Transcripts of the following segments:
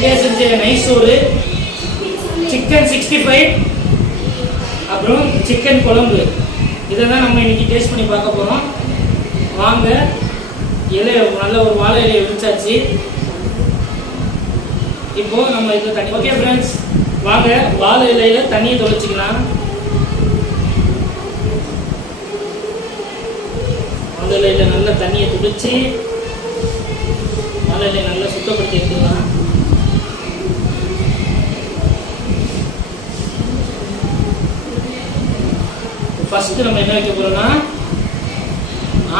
வீட்டிலே செஞ்ச நைஸ் சோறு, சிக்கன் 65, அப்புறம் சிக்கன் குழம்பு. இதை தான் நம்ம இன்னைக்கு டேஸ்ட் பண்ணி பார்க்க போகிறோம். வாங்க, நல்ல ஒரு வாழை இலையை விரிச்சாச்சு. இப்போ நம்ம இதில் தண்ணி. ஓகே ஃப்ரெண்ட்ஸ், வாங்க வாழை இலையில தண்ணியை தொலைச்சிக்கலாம். வாழை இலையில நல்ல தண்ணியை துடிச்சு வாழை இலையை நல்லா சுத்தப்படுத்தி எடுத்துக்கலாம். ஃபர்ஸ்ட் நம்ம என்ன வைக்க போறோம்னா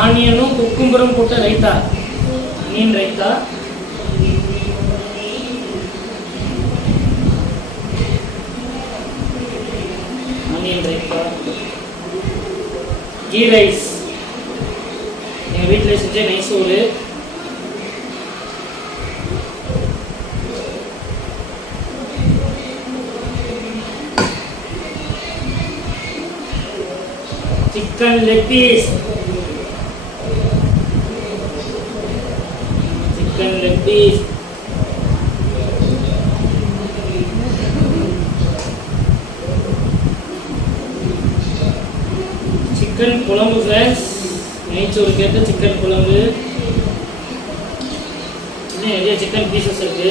ஆனியனும் குக்கும்பரும் போட்ட raita, onion raita. Onion raita, ghee rice, எங்க வீட்டில் செஞ்ச நைஸ் சோறு, chicken leg piece, chicken leg piece, chicken குழம்பு ஃப்ரெண்ட்ஸ், நைச்சோறு கேட்ட சிக்கன் குழம்பு. இன்னும் நிறைய சிக்கன் பீசஸ் இருக்கு.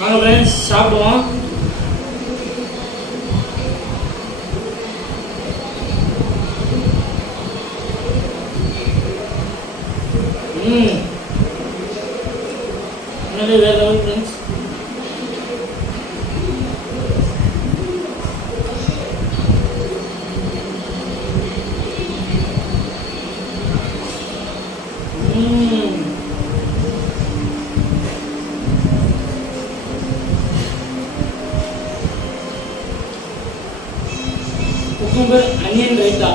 வாங்க ஃப்ரெண்ட்ஸ் சாப்பிடுவோம். என்னது வேற level friends. Cucumber onion raita.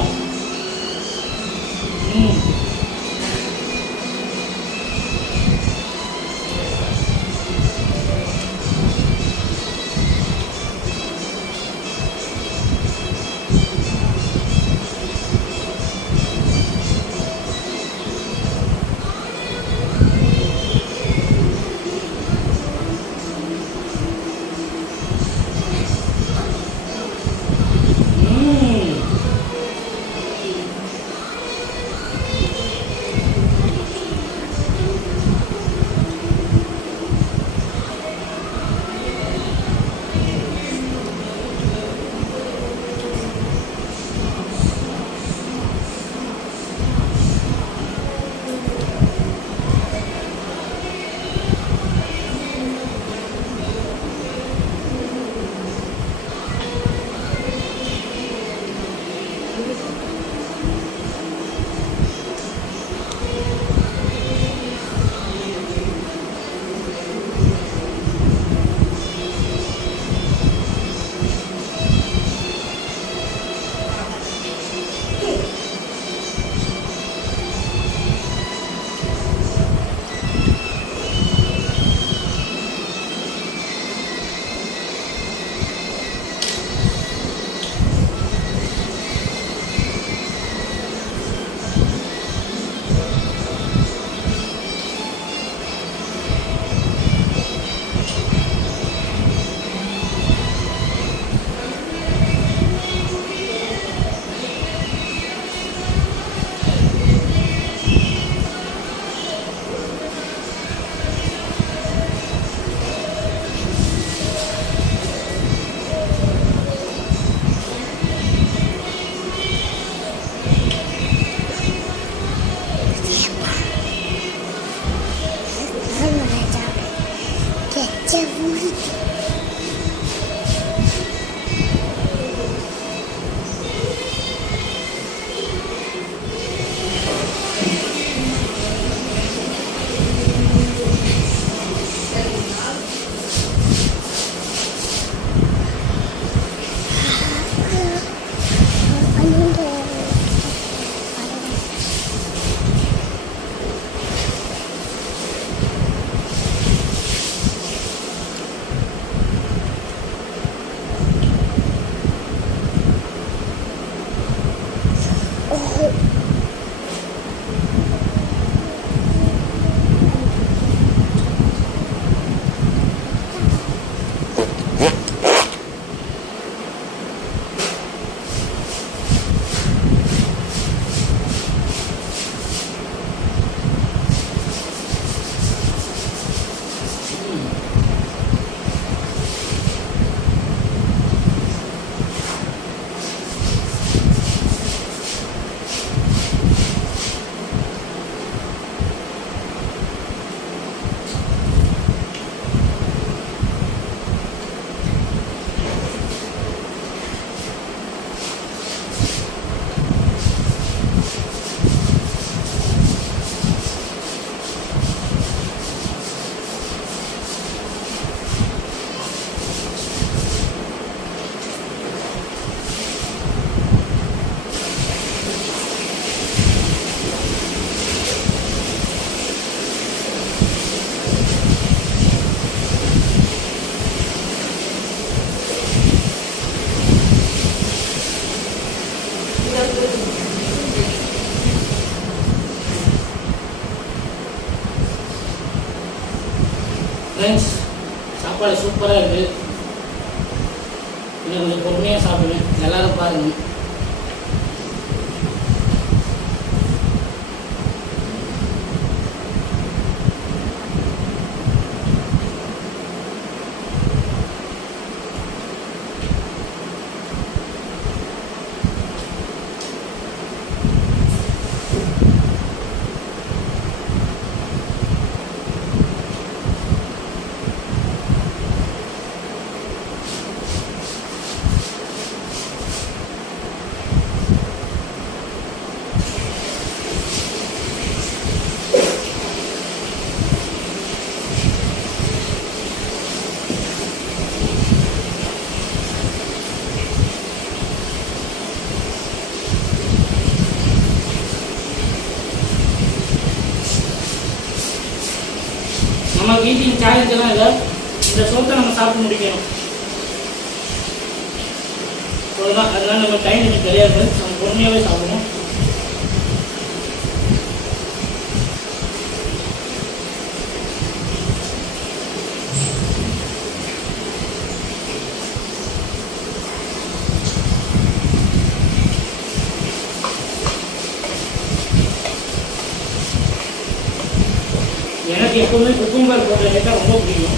Friends, சாப்பாடு சூப்பராக இருக்குது. இன்னும் கொஞ்சம் பொறுமையாக சாப்பிடுவேன். எல்லோரும் பாருங்கள். நம்ம ஈட்டிங் சேலஞ்செல்லாம் இல்லை. இந்த சோத்தை நம்ம சாப்பிட்டு முடிக்கணும். அவ்வளோதான். அதெல்லாம் நம்ம டைம் எனக்கு தெரியாது. நம்ம பொறுமையாகவே சாப்பிடுவோம். எனக்கு எப்பவுமே குக்கும்பர் போட்டு கேட்டால் ரொம்ப பிடிக்கும்.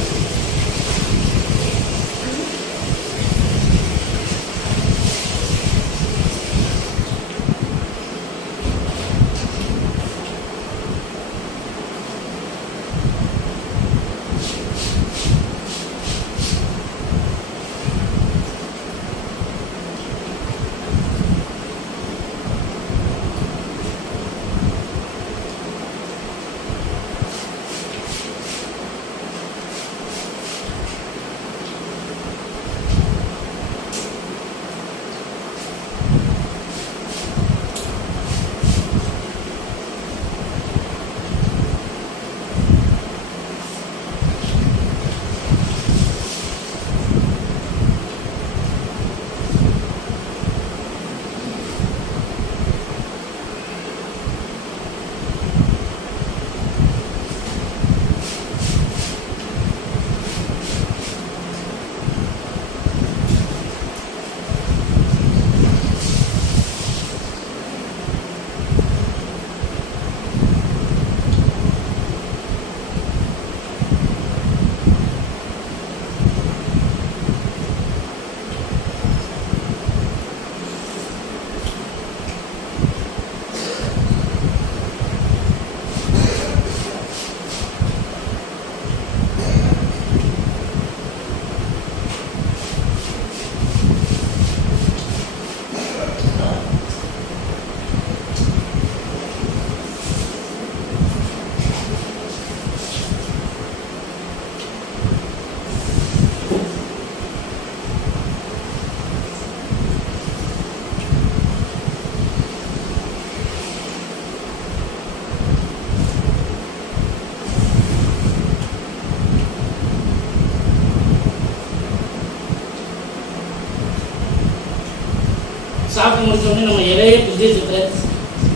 சாப்பிட்டு முடிச்சோடனே நம்ம இலையே பிடிச்சி ஃப்ரெண்ட்ஸ்.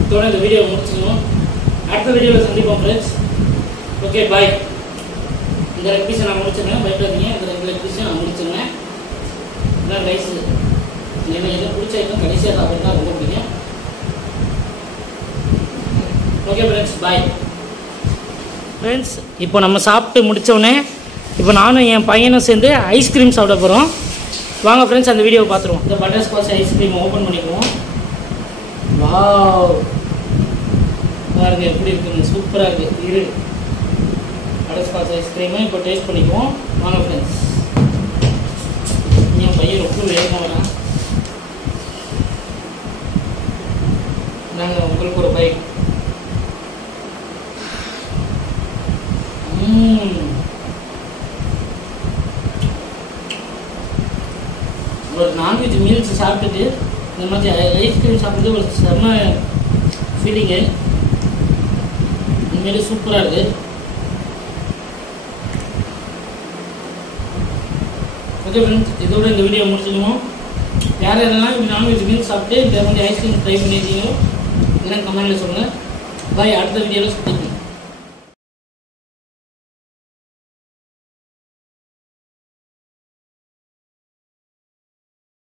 இதோட இந்த வீடியோ முடிச்சுக்கணும். அடுத்த வீடியோவில் சந்திப்போம் ஃப்ரெண்ட்ஸ். ஓகே, பாய். இந்த ரெண்டு பீஸை நான் முடிச்சிருந்தேன். பயப்படாதீங்க. இந்த ரெண்டு பீஸையும் நான் முடிச்சிருந்தேன். இதான் ரைஸ். எனக்கு எதுவும் பிடிச்ச ஐட்டம் கடைசியாக சாப்பிட்டு தான் ரொம்ப பிடிக்கும். ஓகே ஃப்ரெண்ட்ஸ், பாய். ஃப்ரெண்ட்ஸ், இப்போ நம்ம சாப்பிட்டு முடித்தோடனே இப்போ நானும் என் பையனும் சேர்ந்து ஐஸ்கிரீம் சாப்பிட போகிறோம். வாங்க ஃப்ரெண்ட்ஸ், அந்த வீடியோவை பார்த்துருவோம். இந்த பட்டர் ஸ்காட்ச் ஐஸ்கிரீம் ஓப்பன் பண்ணிக்குவோம். வாவ், பாருங்க எப்படி இருக்குன்னு. சூப்பராக இருக்குது. இரு பட்டர் ஸ்காட்ச் ஐஸ்கிரீமை இப்போ டேஸ்ட் பண்ணிக்குவோம். வாங்க ஃப்ரெண்ட்ஸ். என் பையன் ரொம்ப வேகமாக வரான். நாங்கள் உங்களுக்கு ஒரு பைக். ஒரு நான்வெஜ் மீல்ஸ் சாப்பிட்டுட்டு இந்த மாதிரி ஐஸ்கிரீம் சாப்பிட்டு ஒரு செம்ம ஃபீலிங்கு. உண்மையிலே சூப்பராக இருக்குது. ஓகே ஃப்ரெண்ட்ஸ், இதோட இந்த வீடியோ முடிச்சுக்கணும். யார் யாரெல்லாம் நான்வெஜ் மீல்ஸ் சாப்பிட்டு இந்த மாதிரி ஐஸ்கிரீம் ட்ரை பண்ணியிருக்கீங்களோ இதெல்லாம் கமெண்ட்டில் சொல்லுங்கள். பாய். அடுத்த வீடியோவில்